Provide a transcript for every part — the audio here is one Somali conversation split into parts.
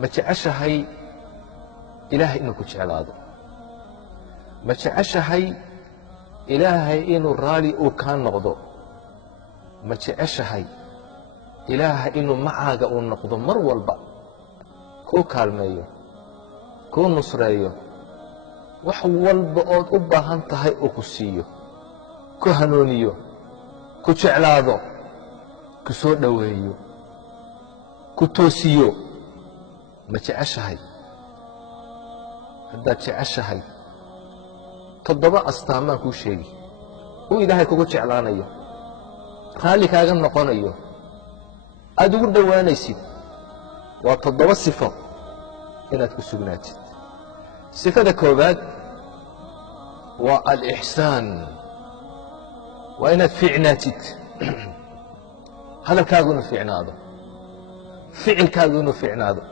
ma jeceshahay ilaahay inuu ku jeclaado? ma jeceshahay ilaahay inuu raali uu kaa noqdo? ma jeceshahay ilaahay inuu macaaga uu noqdo mar walba, kuu kaalmeeyo, kuu nusreeyo, wax walba ood u baahan tahay uu ku siiyo, ku hanuuniyo, ku jeclaado, ku soo dhoweeyo, ku toosiyo? ma jeceshahay? haddaad jeceshahay 7 astaamaan kuu sheegi uu ilaahay kugu jeclaanayo, raalli kaaga noqonayo, aad ugu dhowaanaysid. waa 7 sifo inaad ku sugnaatid. sifada koobaad waa alixsaan, waa inaad fiicnaatid. hadalkaagu inuu fiicnaado, ficilkaagu inuu fiicnaado,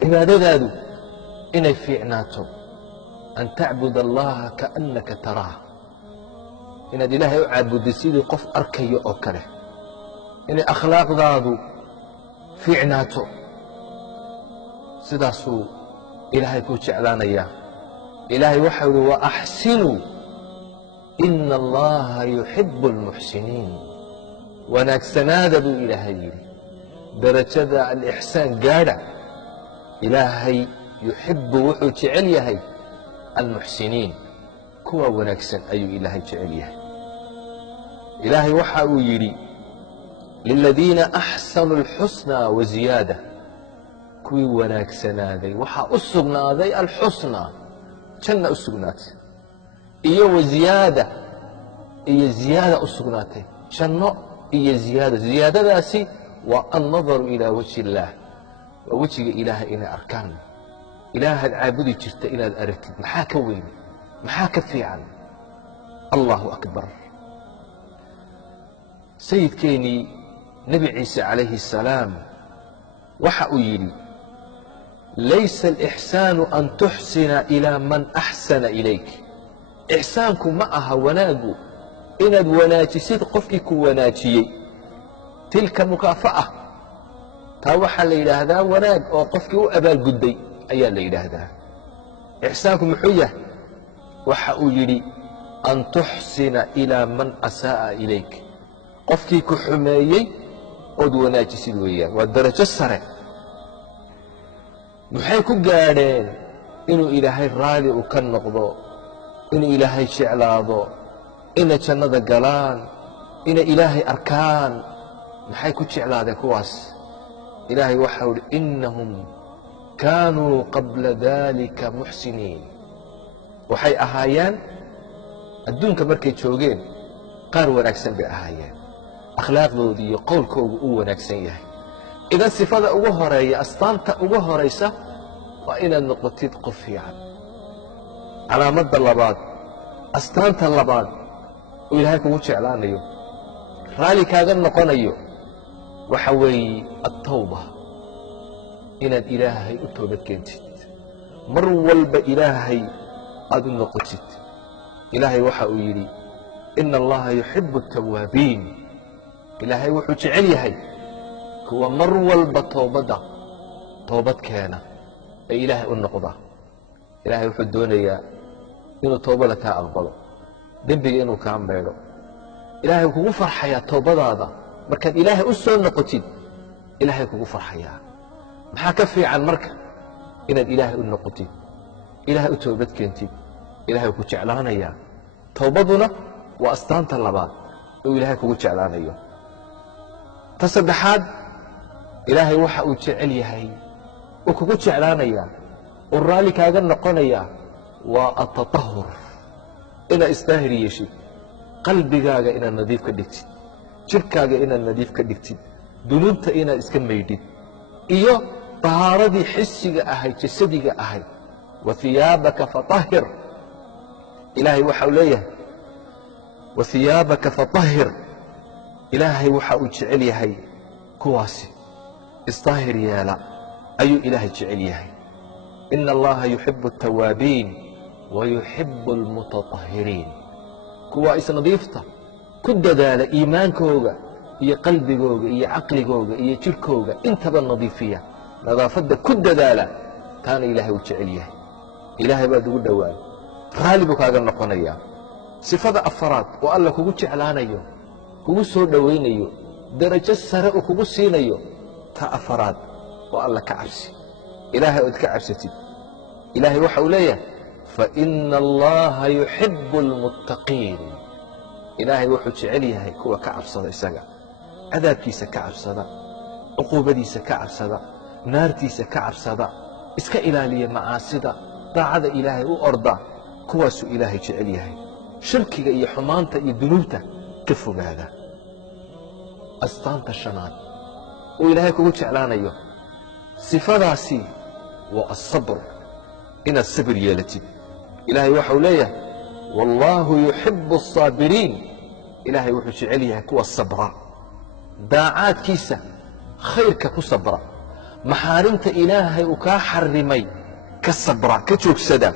cibaadadaadu inay fiicnaato. an tacbud allaha kaannaka taraah, inaad ilaahay u caabudid sidii qof arkayo oo kale. inay akhlaaqdaadu fiicnaato, sidaasuu ilaahay kuu jeclaanayaa. ilaahay waxau ihi waaxsinuu ina allaha yuxibu almuxsiniin. wanaagsanaada buu ilaahay yidhi, darajada alixsaan gaadha. ilaahay yuxibu wuxuu jecel yahay almuxsiniin, kuwa wanaagsan ayuu ilaahay jecel yahay. ilaahay waxa uu yidhi liladiina axsanuu alxusnaa waziyaada, kuwii wanaagsanaaday waxaa u sugnaaday alxusnaa, janna u sugnaatay, iyo waziyaada, iyo ziyaada u sugnaatay, janno iyo ziyaado. ziyaadadaasi waa annadaru ilaa wajhi illaah, waa wejiga ilaahay inay arkaan. ilaahaad caabudi jirta inaad aragtid, maxaa ka weyn, maxaa ka fiican? allahu akbar. sayidkeennii nebi ciise calayhi الsalaam waxa uu yidhi laysa alixsaanu an tuxsina ilaa man axsana ilayk. ixsaanku ma aha wanaaggu inaad wanaajisid qofkii ku wanaajiyey. tilka mukaafa'a, taa waxaa la yidhaahdaa wanaag oo qofkii u abaalgudday ayaa la yidhaahdaa. ixsaanku muxuu yahay? waxa uu yidhi an tuxsina ilaa man asaa'a ilayk, qofkii ku xumeeyey ood wanaajisid weeyaan. waa darajo sare. maxay ku gaadheen? inuu ilaahay raali uu ka noqdo, inuu ilaahay jeclaado, inay jannada galaan, inay ilaahay arkaan. maxay ku jeclaadeen kuwaas? ilaahay waxau ihi innahum kaanuu qabla dalika muxsiniin. waxay ahaayeen adduunka markay joogeen qaar wanaagsan bay ahaayeen, akhlaaqdooda iyo qowlkoogu uu wanaagsan yahay. idan sifada ugu horeeya, astaanta ugu horaysa waa inaad noqotid qof fiican. calaamadda labaad, astaanta labaad oo ilaahay kugu jeclaanayo, raalli kaaga noqonayo, waxa weeye attawba, inaad ilaahay u toobad keentid, mar walba ilaahay aad u noqotid. ilaahay waxa uu yidhi ina allaha yuxibu الtawaabiin. ilaahay wuxuu jecel yahay kuwa mar walba toobad keena ee ilaahay u noqda. ilaahay wuxuu doonayaa inuu toobada kaa aqbalo, dembiga inuu kaa meedho. ilaahay kugu farxayaa toobadaada markaad ilaahay u soo noqotid. ilaahay kugu farxayaa. maxaa ka fiican marka? inaad ilaahay u noqotid, ilaahay u toobad keentid. ilaahay ku jeclaanayaa. toobaduna waa astaanta labaad oo ilaahay kugu jeclaanayo. ta saddexaad, ilaahay waxa uu jecel yahay uu kugu jeclaanayaa uu raalli kaaga noqonayaa waa atatahur, inaad isdaahir yeeshid, qalbigaaga inaad nadiif ka dhigtid, jirhkaaga inaad nadiif ka dhigtid, dunuubta inaad iska maydhid, iyo tahaaradii xisiga ahayd, jasadiga ahayd. wahiyaabaka fatahhir. ilaahay waxa uu leeyahay wahiyaabaka fatahhir. ilaahay waxa uu jecel yahay kuwaasi isdaahir yeela ayuu ilaahay jecel yahay. ina allaha yuxibu الtawaabiin wayuxibu اlmutatahhiriin. kuwa isnadiifta ku dadaala iimaankooga iyo qalbigooga iyo caqligooga iyo jirhkooga intaba nadiifiya. nadaafadda ku dadaala taana ilaahay uu jecel yahay ilaahay baad ugu dhowaan raalli buu kaaga noqonayaa sifada afaraad oo alla kugu jeclaanayo kugu soo dhowaynayo darajo sare uu kugu siinayo ta afaraad oo alla ka cabsi ilaahay ood ka cabsatid ilaahay waxa uu leeyahay faina allaha yuxibu almuttaqiin ilaahay wuxuu jecel yahay kuwa ka cabsada isaga cadaabkiisa ka cabsada cuquubadiisa ka cabsada naartiisa ka cabsada iska ilaaliya macaasida daacada ilaahay u orda kuwaasuu ilaahay jecel yahay shirkiga iyo xumaanta iyo dunuubta ka fogaada astaanta shanaad uu ilaahay kugu jeclaanayo sifadaasi waa asabr inaad sabir yeelatid ilaahay waxau leeyahay wallaahu yuxibu asaabiriin ilaahay wuxuu jecel yahay kuwa sabra daacaadkiisa khayrka ku sabra maxaarimta ilaahay uu kaa xarimay ka sabra ka joogsada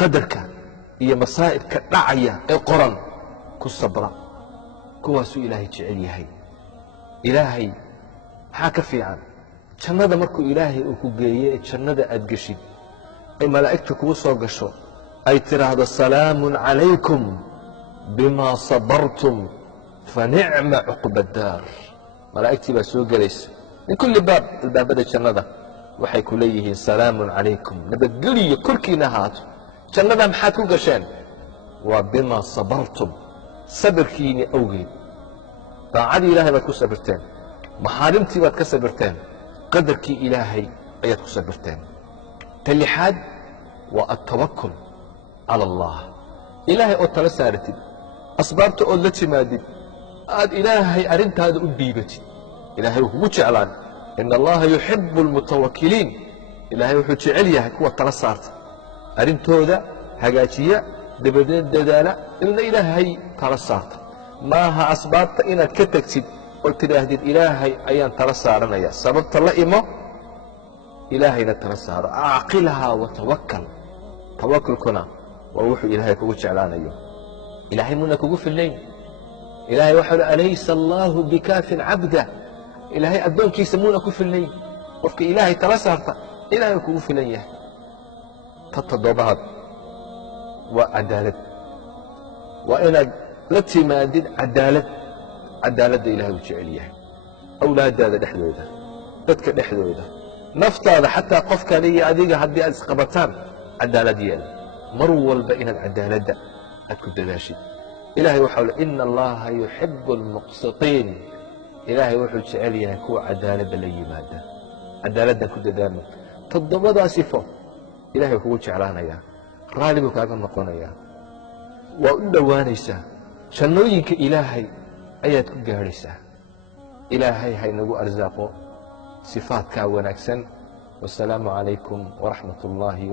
qadarka iyo masaa'ibka dhacaya ee qoran ku sabra kuwaasuu ilaahay jecel yahay ilaahay maxaa ka fiican jannada markuu ilaahay uu ku geeye ee jannada aad geshid ay malaa'igta kugu soo gasho ay tidhaahdo salaamun calaykum bimaa sabartum fanicma cuqba addaar malaa'igtii baa soo gelaysa min kulli baab albaabada jannada waxay ku leeyihiin salaamun calaykum nabadgeliyo korkiina ahaato jannada maxaad ku gasheen waa bimaa sabartum sabirkiinni awgeed daacadii ilaahay baad ku sabirteen maxaarimtii baad ka sabirteen qadarkii ilaahay ayaad ku sabirteen ta lixaad waa altawakul cala allah ilaahay ood tala saaratid asbaabta ood la timaadid aad ilaahay arrintaada u dhiibatid ilaahay wuu kugu jeclaan ina allaha yuxibu almutawakiliin ilaahay wuxuu jecel yahay kuwa tala saarta arrintooda hagaajiya dabadeed dadaala ilna ilaahay tala saarta maaha asbaabta inaad ka tegtid oo tidhaahdid ilaahay ayaan tala saaranaya sababta la imo ilaahayna tala saaro acqilhaa watawakal tawakulkuna waa wuxuu ilaahay kugu jeclaanayo ilaahay muuna kugu fillayn ilaahay waxau hi alaysa allaahu bikaafin cabda ilaahay addoonkiisa muuna ku fillayn qofka ilaahay tala saarta ilaahay kugu filan yahay ta toddobaad waa cadaalad waa inaad la timaadid cadaaladda ilaahay uu jecel yahay awlaaddaada dhexdooda dadka dhexdooda naftaada xataa qofkani iyo adiga haddii aad isqabataan cadaalad yeela mar walba inaad cadaaladda aad ku dadaashid ilaahay waxau le ina allaha yuxibu almuqsitiin ilaahay wuxuu jecel yahay kuwa cadaaladda la yimaada cadaaladdan ku dadaalno toddobadaa sifo ilahay kugu jeclaanayaa raalli buu kaaga noqonayaa waa u dhowaanaysaa jannooyinka ilaahay ayaad ku gaadhaysaa ilaahay haynagu arsaaqo sifaadkaa wanaagsan wasalaamu calaykum waraxmat ullaahi